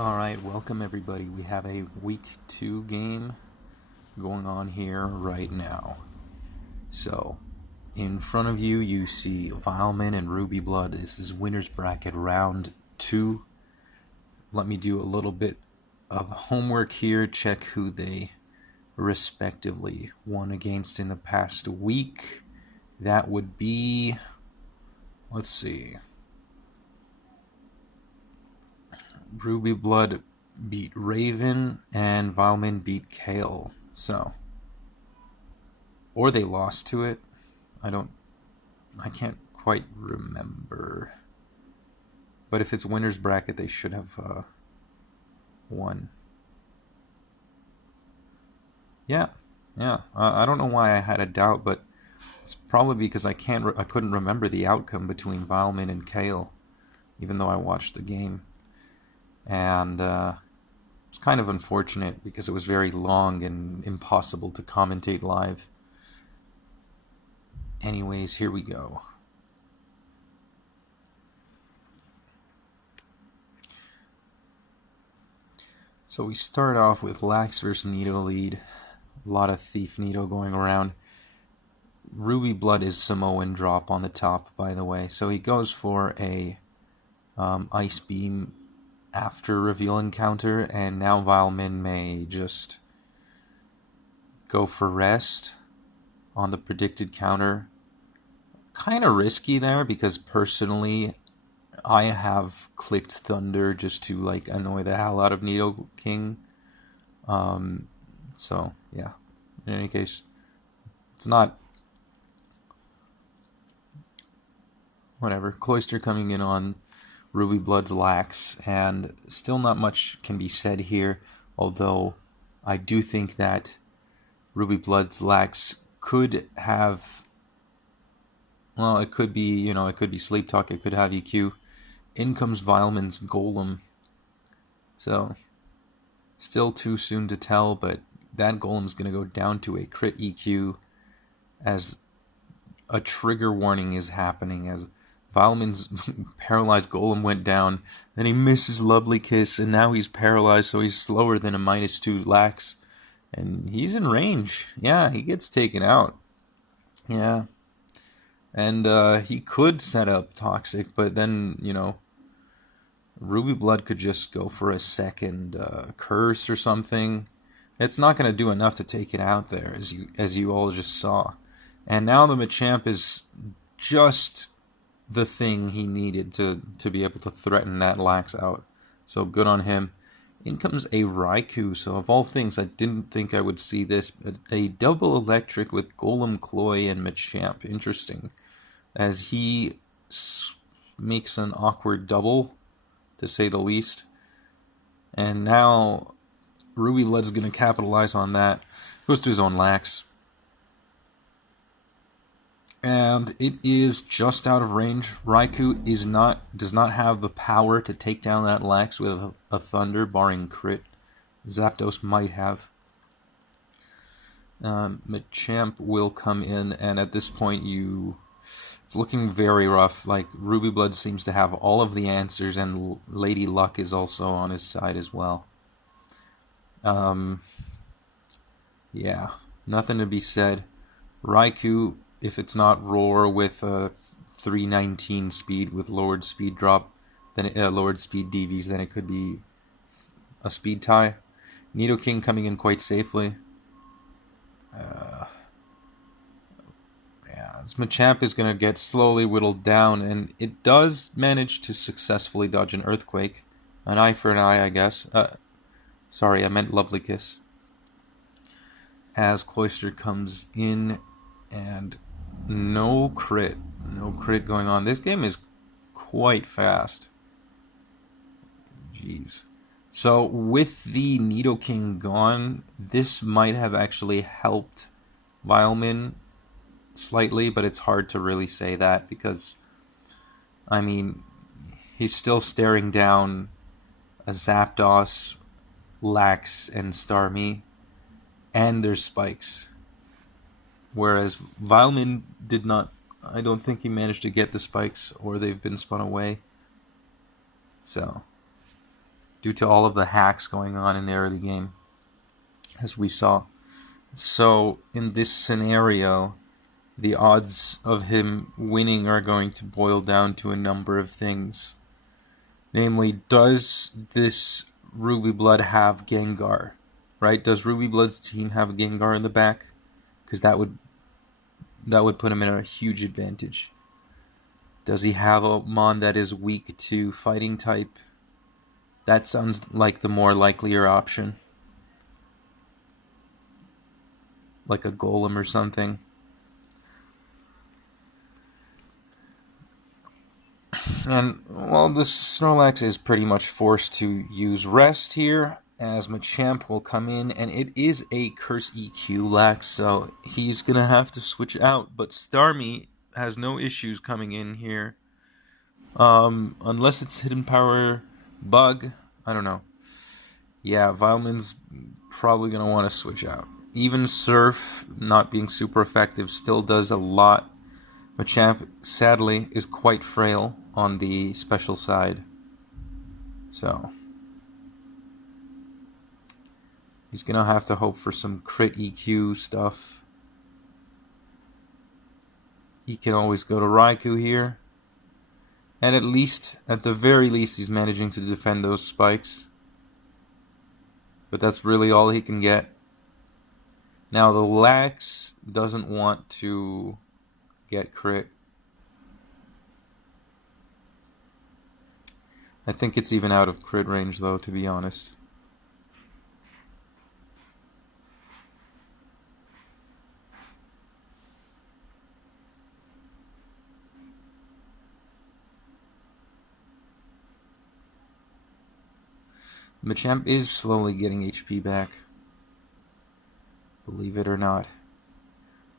Alright, welcome everybody. We have a week 2 game going on here right now. So, in front of you, you see Vileman and Rubyblood. This is winner's bracket round 2. Let me do a little bit of homework here, check who they respectively won against in the past week. That would be, let's see, Rubyblood beat Raven and Vileman beat Kale. So, or they lost to it. I can't quite remember. But if it's winner's bracket, they should have won. Yeah. I don't know why I had a doubt, but it's probably because I couldn't remember the outcome between Vileman and Kale, even though I watched the game. And it's kind of unfortunate because it was very long and impossible to commentate live. Anyways, here we go. So we start off with Lax versus Nito lead. A lot of Thief Nito going around. Rubyblood is Samoan drop on the top, by the way. So he goes for a Ice Beam after reveal encounter, and now Vileman may just go for rest on the predicted counter. Kind of risky there because personally I have clicked Thunder just to like annoy the hell out of Nito King. So yeah, in any case, it's not whatever. Cloister coming in on Rubyblood's Lax, and still not much can be said here, although I do think that Rubyblood's Lax could have, well, it could be, it could be Sleep Talk, it could have EQ. In comes Vileman's Golem. So, still too soon to tell, but that Golem's going to go down to a crit EQ as a trigger warning is happening, as Vileman's paralyzed Golem went down, then he misses Lovely Kiss, and now he's paralyzed, so he's slower than a -2 Lax. And he's in range. Yeah, he gets taken out. Yeah. And he could set up Toxic, but then, Rubyblood could just go for a second Curse or something. It's not going to do enough to take it out there, as you all just saw. And now the Machamp is just the thing he needed to be able to threaten that Lax out. So good on him. In comes a Raikou. So of all things, I didn't think I would see this. A double electric with Golem, Cloy, and Machamp. Interesting. As he makes an awkward double, to say the least. And now Rubyblood's going to capitalize on that. Goes to his own Lax. And it is just out of range. Raikou does not have the power to take down that Lax with a Thunder, barring crit. Zapdos might have. Machamp will come in, and at this point it's looking very rough. Like, Rubyblood seems to have all of the answers, and Lady Luck is also on his side as well. Yeah, nothing to be said. Raikou, if it's not Roar with a 319 speed with lowered speed drop, then lowered speed DVs, then it could be a speed tie. Nito King coming in quite safely. This Machamp is going to get slowly whittled down, and it does manage to successfully dodge an Earthquake. An eye for an eye, I guess. Sorry, I meant Lovely Kiss. As Cloister comes in, and no crit going on. This game is quite fast. Jeez. So with the Nito King gone, this might have actually helped Vileman slightly, but it's hard to really say that because, I mean, he's still staring down a Zapdos, Lax, and Starmie, and there's spikes. Whereas Vileman did not, I don't think he managed to get the spikes, or they've been spun away. So, due to all of the hacks going on in the early game, as we saw. So in this scenario, the odds of him winning are going to boil down to a number of things. Namely, does this Rubyblood have Gengar? Right? Does Rubyblood's team have Gengar in the back? Because that would put him in a huge advantage. Does he have a Mon that is weak to fighting type? That sounds like the more likelier option. Like a Golem or something. And, well, the Snorlax is pretty much forced to use Rest here, as Machamp will come in, and it is a Curse EQ Lax, so he's going to have to switch out. But Starmie has no issues coming in here. Unless it's Hidden Power Bug, I don't know. Yeah, Vileman's probably going to want to switch out. Even Surf, not being super effective, still does a lot. Machamp, sadly, is quite frail on the special side. So he's going to have to hope for some crit EQ stuff. He can always go to Raikou here. And at the very least, he's managing to defend those spikes. But that's really all he can get. Now, the Lax doesn't want to get crit. I think it's even out of crit range, though, to be honest. Machamp is slowly getting HP back. Believe it or not.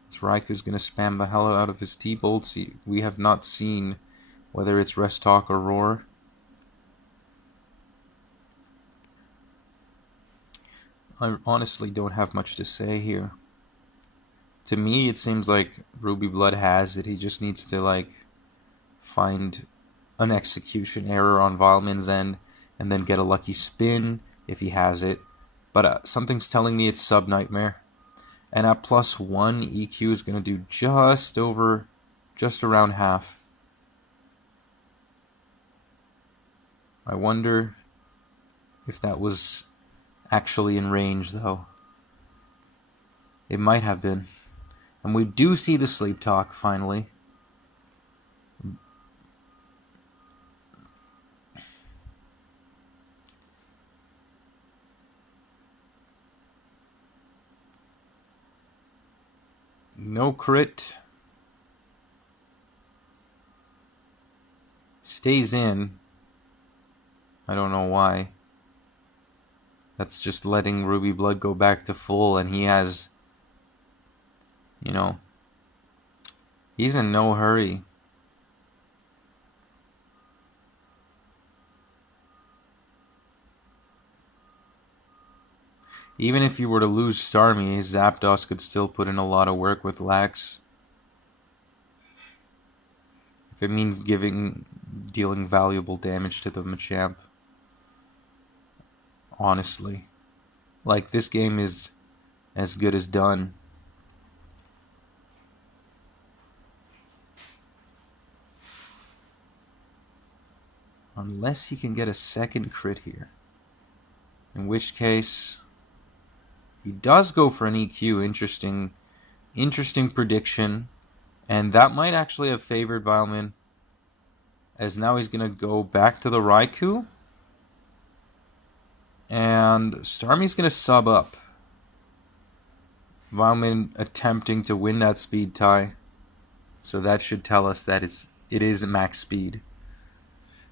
This Raikou's going to spam the hell out of his T-Bolts. We have not seen whether it's Rest Talk or Roar. I honestly don't have much to say here. To me, it seems like Rubyblood has it. He just needs to, find an execution error on Vileman's end and then get a lucky spin if he has it. But something's telling me it's Sub-Nightmare. And at +1, EQ is going to do just around half. I wonder if that was actually in range, though. It might have been. And we do see the Sleep Talk, finally. No crit. Stays in. I don't know why. That's just letting Rubyblood go back to full, and he has, he's in no hurry. Even if you were to lose Starmie, Zapdos could still put in a lot of work with Lax. If it means dealing valuable damage to the Machamp. Honestly. This game is as good as done. Unless he can get a second crit here. In which case, he does go for an EQ. Interesting prediction. And that might actually have favored Vileman, as now he's going to go back to the Raikou. And Starmie's going to sub up. Vileman attempting to win that speed tie. So that should tell us that it is max speed.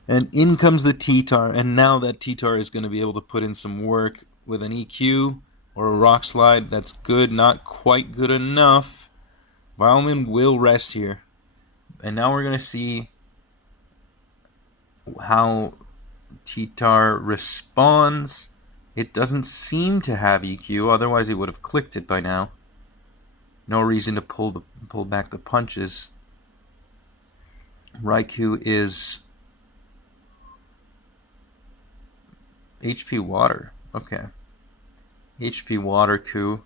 And in comes the T-Tar, and now that T-Tar is going to be able to put in some work with an EQ or a Rock Slide. That's good, not quite good enough. Vileman will rest here. And now we're going to see how T-Tar responds. It doesn't seem to have EQ, otherwise he would have clicked it by now. No reason to pull back the punches. Raikou is HP Water. Okay. HP Water Coup.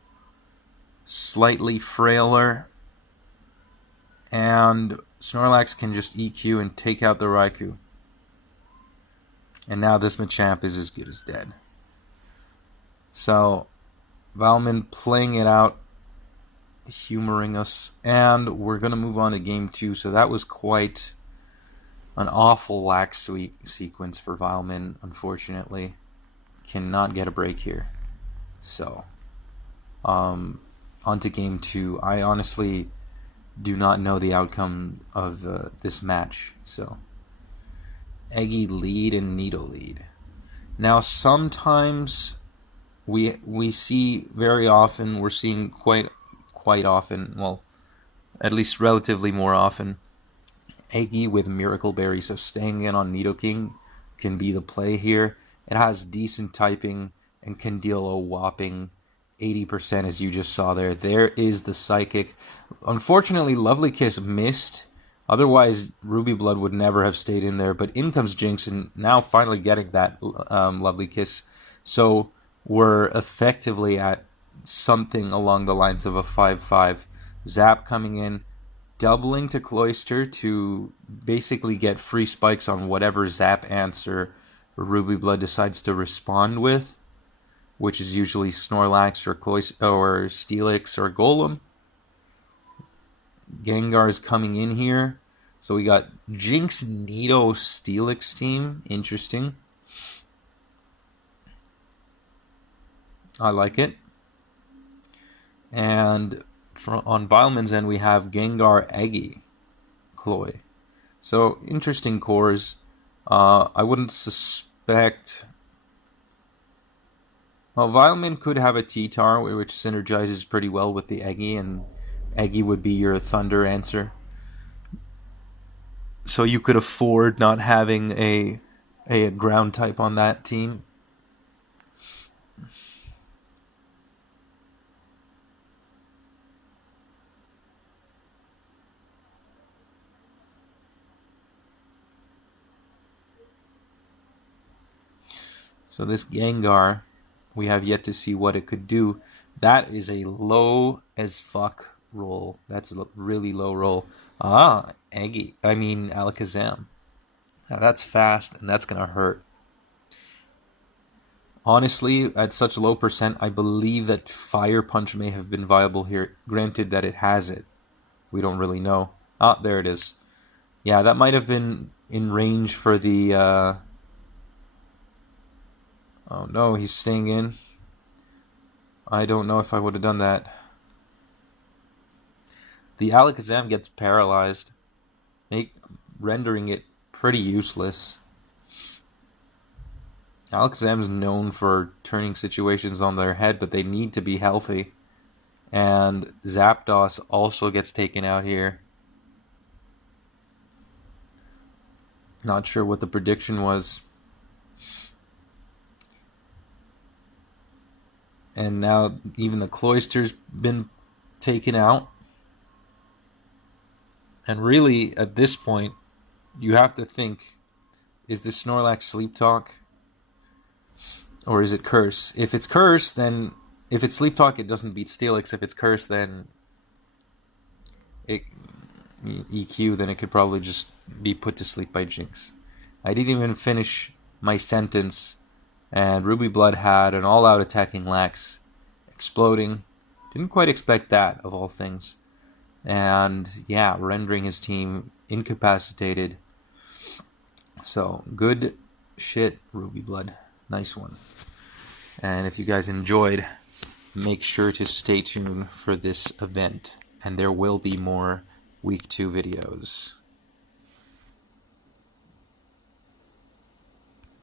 Slightly frailer. And Snorlax can just EQ and take out the Raikou. And now this Machamp is as good as dead. So, Vileman playing it out, humoring us. And we're going to move on to game 2. So that was quite an awful lax sequence for Vileman, unfortunately. Cannot get a break here. So, on to game 2. I honestly do not know the outcome of this match. So, Eggy lead and Needle lead. Now, sometimes we see very often, we're seeing quite often, well, at least relatively more often, Eggy with Miracle Berry. So staying in on Nidoking can be the play here. It has decent typing and can deal a whopping 80%, as you just saw there. There is the Psychic. Unfortunately, Lovely Kiss missed. Otherwise, Rubyblood would never have stayed in there. But in comes Jinx, and now finally getting that Lovely Kiss. So we're effectively at something along the lines of a 5-5. Zap coming in, doubling to Cloyster to basically get free spikes on whatever Zap answer Rubyblood decides to respond with, which is usually Snorlax or Steelix or Golem. Gengar is coming in here. So we got Jinx, Nido, Steelix team. Interesting. I like it. And on Vileman's end, we have Gengar, Eggy, Chloe. So, interesting cores. I wouldn't suspect... Well, Vileman could have a T-Tar, which synergizes pretty well with the Eggy, and Eggy would be your Thunder answer. So you could afford not having a ground type on that team. So this Gengar, we have yet to see what it could do. That is a low as fuck roll. That's a really low roll. Alakazam. Now that's fast, and that's going to hurt. Honestly, at such low percent, I believe that Fire Punch may have been viable here. Granted that it has it. We don't really know. There it is. Yeah, that might have been in range for the... Oh no, he's staying in. I don't know if I would have done that. The Alakazam gets paralyzed, rendering it pretty useless. Alakazam is known for turning situations on their head, but they need to be healthy. And Zapdos also gets taken out here. Not sure what the prediction was. And now even the Cloyster's been taken out. And really, at this point, you have to think, is this Snorlax Sleep Talk? Or is it Curse? If it's Curse, then... If it's Sleep Talk, it doesn't beat Steelix. If it's Curse, then... EQ, then it could probably just be put to sleep by Jinx. I didn't even finish my sentence... And Rubyblood had an all-out attacking Lax, exploding. Didn't quite expect that, of all things. And, yeah, rendering his team incapacitated. So, good shit, Rubyblood. Nice one. And if you guys enjoyed, make sure to stay tuned for this event. And there will be more Week 2 videos.